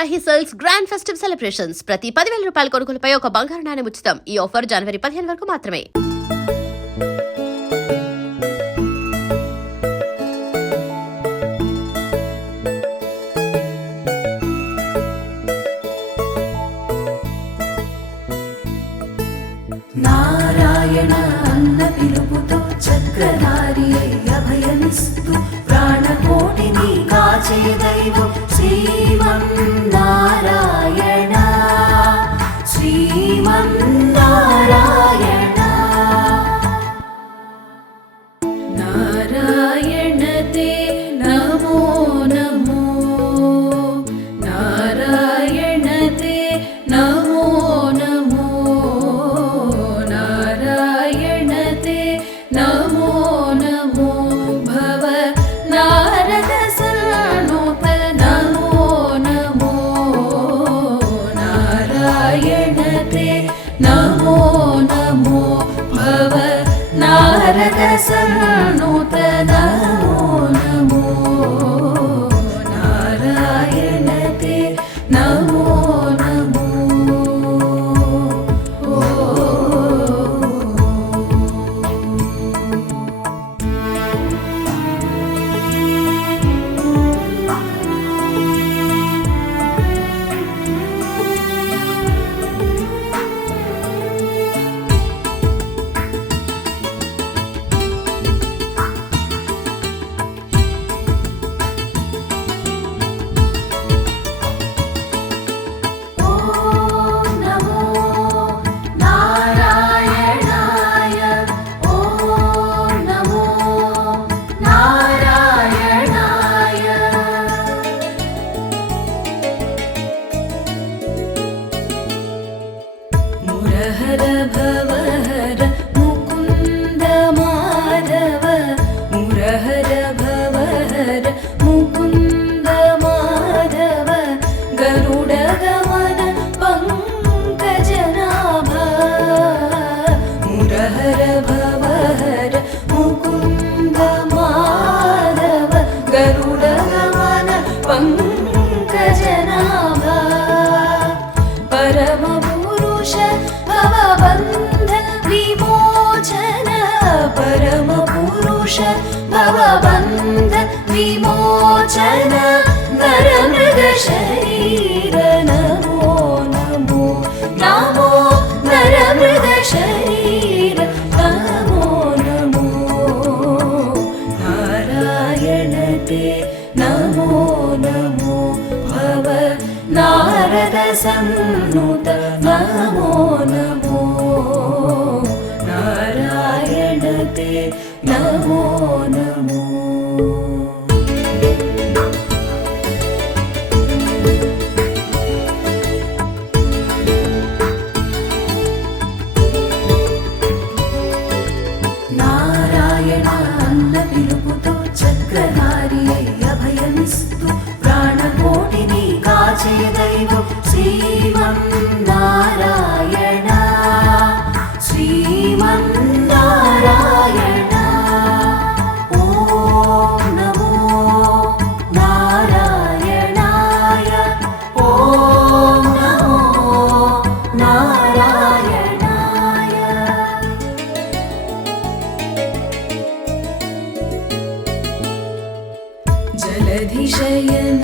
Varahi sales grand festive celebrations. ప్రతి 10,000 రూపాయల కొనుగోలుపై ఒక బంగారు నాణెం ఉచితం. ఈ ఆఫర్ జనవరి 15 వరకు మాత్రమే. నారాయణ అన్న పిలుపుతో చక్రధారి అభయమిస్తూ ప్రాణకోటిని కాచే దైవం శ్రీమన్నారాయణ శ్రీమన్నారాయణ. నారాయణ తే నమో నమో నారాయణ తే నమో నమో నారాయణ తే నమో నమో భవ నారద సన్నుత నమో నమో నారాయణ తే నమో నమో భవ నారద సన్నుత నమో నమో నారాయణ తే నమో నమో. మురహర భవహర ముకుంద మాధవ మురహర భవహర ముకుంద మాధవ గరుడ గమన పంకజనాభ మురహర భవహర ముకుంద మాధవ గరుడ గమన పంకజనాభ పరమ పురుష భవబంధ విమోచన పరమ పురుష భవబంధ విమోచన నరమృగ శరీర నమో నమో నమో నరమృగ శరీర నమో నమో నారాయణ తే నమో నమో భవ నారద సన్నుత నమో నమో నారాయణ తే నమో నమో. నారాయణ అన్న పిలుపుతో చక్రధారి అభయమిస్తూ ప్రాణకోటిని కాచే దైవం శ్రీమన్నారాయణ శ్రీమన్నారాయణ. ఓం నమో నారాయణాయ ఓం నమో నారాయణాయ. జలధిశయన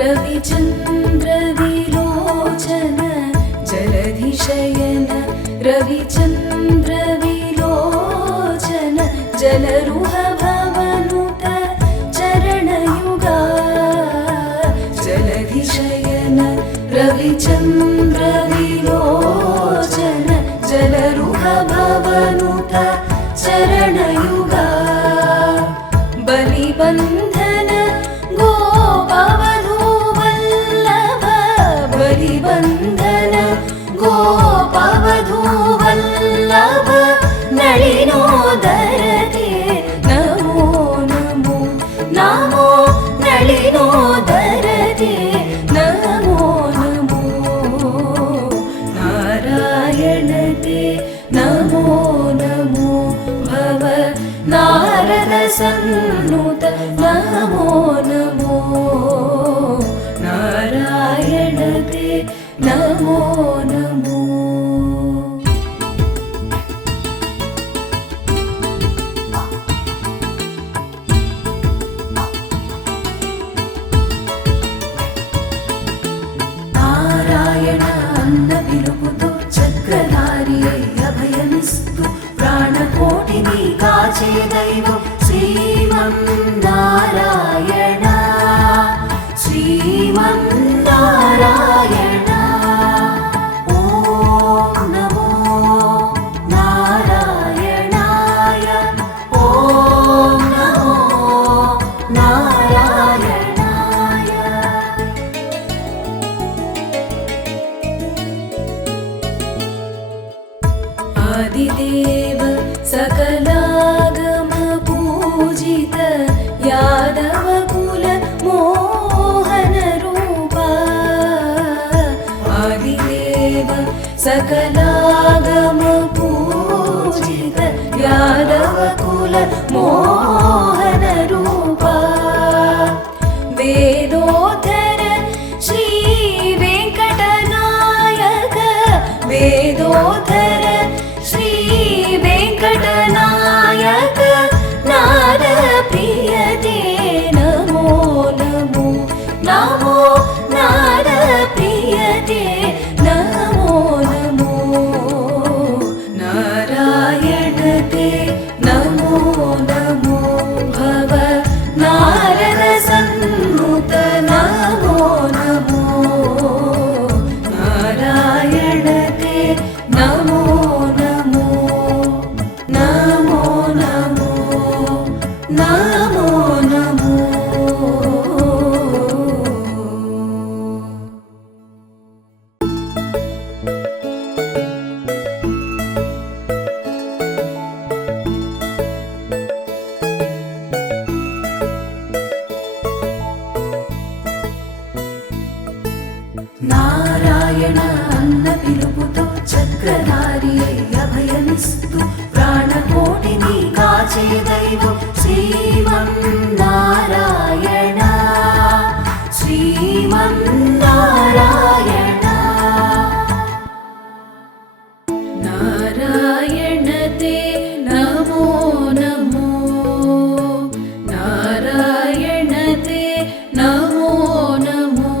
రవిచంద్ర విలోచన జలధిశయన రవిచంద్ర విలోచన జలరుహ భవనుత చరణయుగా జలధిశయన రవిచంద్ర విలోచన జలరుహ భవనుత చరణయుగా బలిబంధన గోపవధూ వల్లభ బలిబంధన గోపవధూ వల్లభ నళినోదర తే నమో నమో నమో నళినోదర తే నమో నమో నారాయణ తే నమో నమో భవ నారద సన్నుత నమో नारायणते नमो नमो నారాయణ అన్న పిలుపుతో చక్రధారి అభయమిస్తూ ప్రాణకోటిని కాచే దైవం శ్రీమన్నారాయణ శ్రీమన్నారాయణ ఓం నమో నారాయణాయ ఓం నమో నారాయణాయ आदिदेव सकलागम पूजित यादव कुल मोहन रूपा आदिदेव सकलागम पूजित यादव कुल मोहन रूपा वेदोधर श्री वेंकटनायक वेदोधर श्री वेंकटनायक नाद प्रियते नमो नमो नमो नाद प्रियते नमो नमो नारायणते नमो नमो भव नारद सन्नुत नमो नमो नारायणते नमो नमो नमो नमो नमो नमो నారాయణ అన్న పిలుపుతో చక్రధారి అభయమిస్తూ ప్రాణకోటిని కాచే దైవం శ్రీమన్నారాయణ శ్రీమన్నారాయణ నారాయణతే నమో నమో నారాయణతే నమో నమో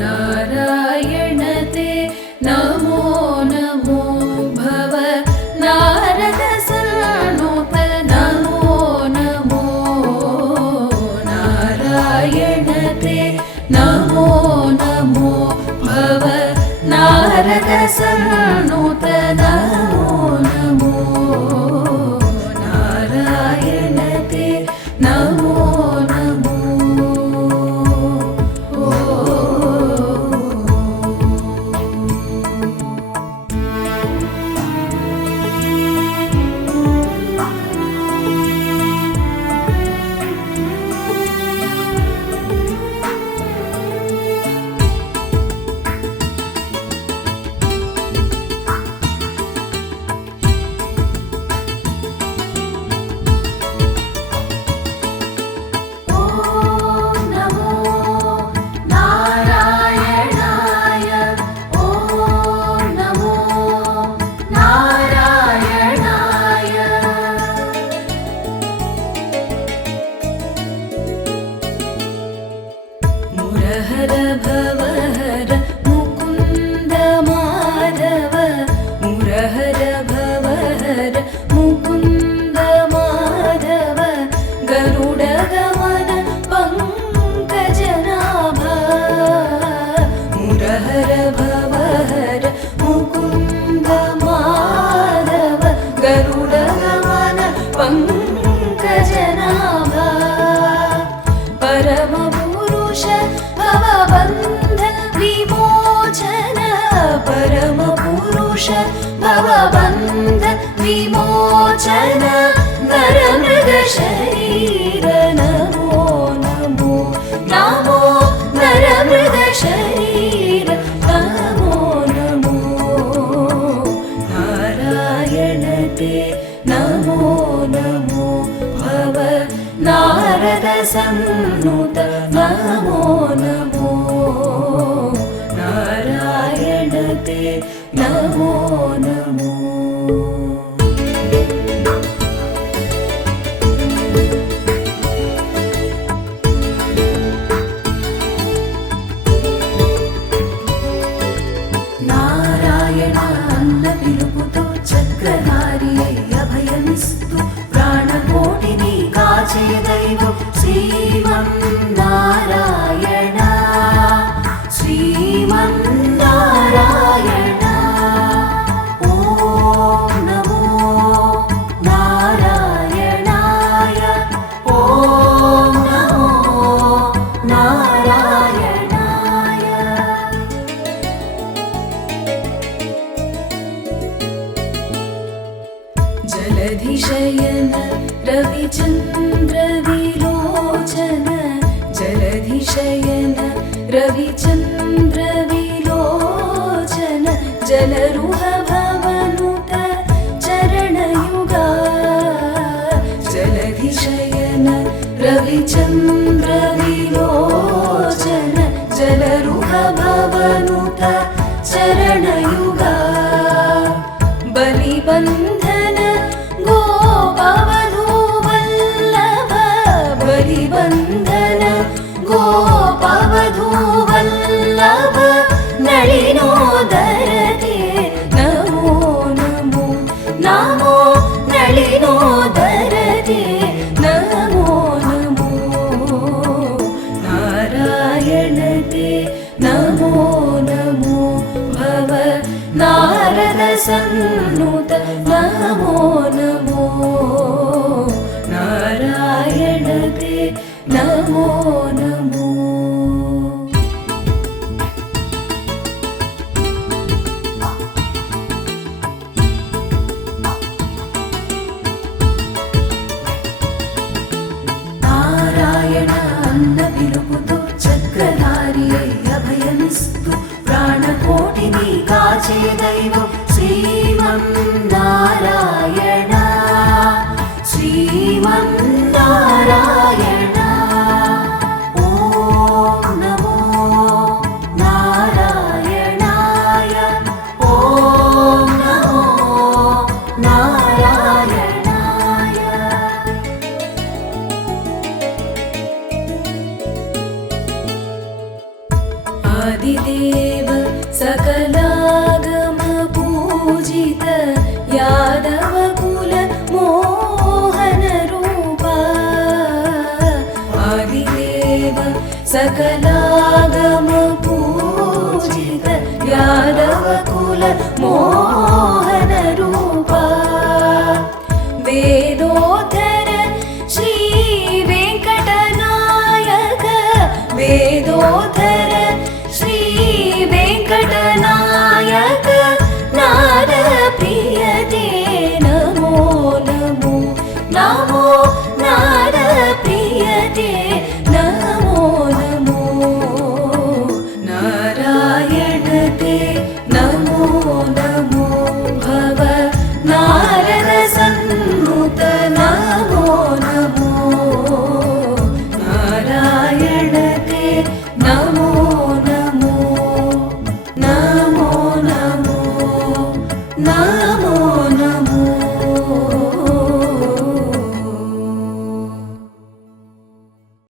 नारायणते नमो नमो भव नारद सन्नुत नमो नमो नारायणते नमो नमो भव नारद सन्नुत नमो नमो नारायणते नमो नमो ఓం నమో నారాయణాయ ఓం నమో నారాయణాయ మురహర భవహర ముకుంద మాధవ మురహర భవహర ముకుంద మాధవ గరుడ గమన పంకజనాభ మురహర భవహర ముకుంద మాధవ గరుడ గమన పంకజనాభ పరమ పురుష భవబంధ విమోచన పరమ పురుష భవబంధ విమోచన నర మృగ శరీర నమో నమో నమో నర మృగ శరీర నమో నమో నారాయణతే నమో నమో భవ నారద సన్నుత నమో నమో काचे दैवं श्रीमन्नारायण श्रीमन्नारायण ॐ नमो नारायणाय ॐ नमो नारायणाय जलधिशयन रविचन्द्रविलोचन जलधिशयन रविचन्द्रविलोचन जलरुह भवनुत चरणयुगा जलधिशयन रविचन्द्रविलोचन जलरुह भवनुत चरणयुगा बलिबन्धन गोपवधूवल्लभ बलिबन्धन गोपवधूवल्लभ नलिनोदरते नमो नमो नमो नलिनोदरते नमो नमो नारायणते नमो नमो भव नारद सन्नुत नमो नमो नारायणते नमो नमो नारायण अन्न पिलुपुतु चक्रधारी अभयमिस्तु प्राणकोटिनि काचे दैवं श्रीमन्नारायण श्रीमन्नारायण ॐ नमो नारायणाय ॐ नमो नारायणाय आदिदेव सकलागम पूजित यादवकुल मोहन रूपा आदिदेव सकलागम पूजित यादवकुल मोहन रूपा वेदोत्तर श्री वेङ्कटनायक वेदोत्तर श्री वेङ्कटनायक नाद प्रियते नमो नमो नमो नाद प्रियते नमो नमो नारायणते नमो नमो भव नारद सन्नुत नमो नमो नारायणते नमो